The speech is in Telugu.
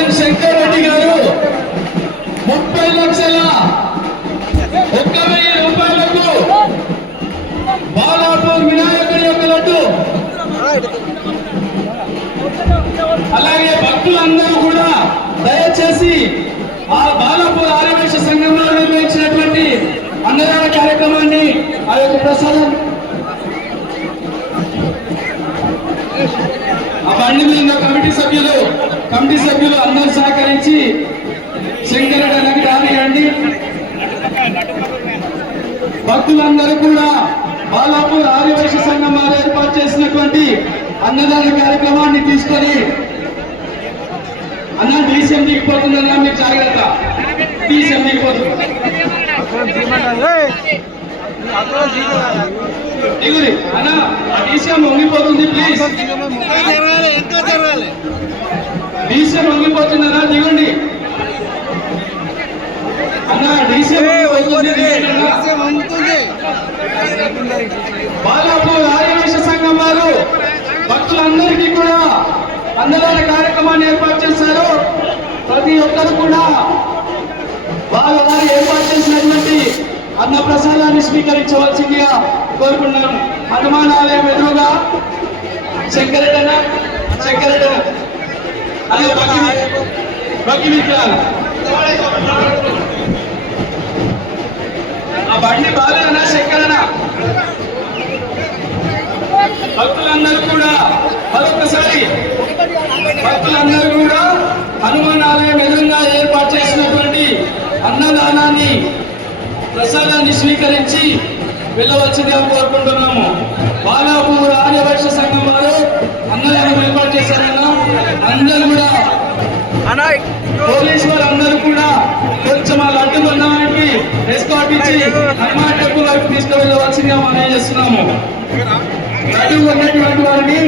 ఎం శంకర్ రెడ్డి గారు? ముప్పై లక్షల ఒక్క వెయ్యి రూపాయలకు బాలాపూర్ వినాయకుడి యొక్క లడ్డు. అలాగే భక్తులందరూ కూడా దయచేసి ఆ బాలాపూర్ ఆర్యవేశ సంఘంలో నిర్వహించినటువంటి అన్నదాన కార్యక్రమాన్ని ఆ యొక్క ప్రసాదం. ఆ బండి మీద కమిటీ సభ్యులు కమిటీ సభ్యులు భక్తులందరూ కూడా బాలాపూర్ ఆర్యవైశ్య సంఘం వారు ఏర్పాటు చేసినటువంటి అన్నదాన కార్యక్రమాన్ని తీసుకొని అన్న డీసీఎం దిగిపోతుందన్నా మీరు జాగ్రత్త. డీసీఎం దిగిపోతుంది దిగురి. అన్న డీసీఎం వంగిపోతుంది ప్లీజ్ వంగిపోతుంది అన్న దిగండి అన్న డీసీఎం అన్న. బాలాపూర్ ఆర్యవేశ సంఘం వారు భక్తులందరికీ కూడా అన్నదాన కార్యక్రమాన్ని ఏర్పాటు చేశారు. ప్రతి ఒక్కరు కూడా వారు వారు ఏర్పాటు చేసినటువంటి అన్న ప్రసాదాన్ని స్వీకరించవలసిందిగా కోరుకున్నాను. హనుమాన్ ఆలయం ఎదురుగా శంకరెడ్డన శంకరెడ్డన అదే భక్తి భక్తి విగ్రహాలు బండి బాలేనా శంకరనా భక్తులందరూ కూడా మరొకసారి భక్తులందరూ కూడా హనుమాన్ ఆలయం ఎదురుగా ఏర్పాటు చేసినటువంటి అన్నదానాన్ని ప్రసాదాన్ని స్వీకరించి వెళ్ళవలసిందిగా కోరుకుంటున్నాము. బాలాపూర్ ఆర్యవైశ్య సంఘం వారు అన్నదానం ఏర్పాటు చేశారన్న అందరూ కూడా పోలీసు వారు అందరూ కూడా ఇచ్చి హనుమాన్ టెంపుల్ వైపు తీసుకువెళ్ళవలసిందిగా మనం చేస్తున్నాము? లడ్డు కొన్నటువంటి వారిని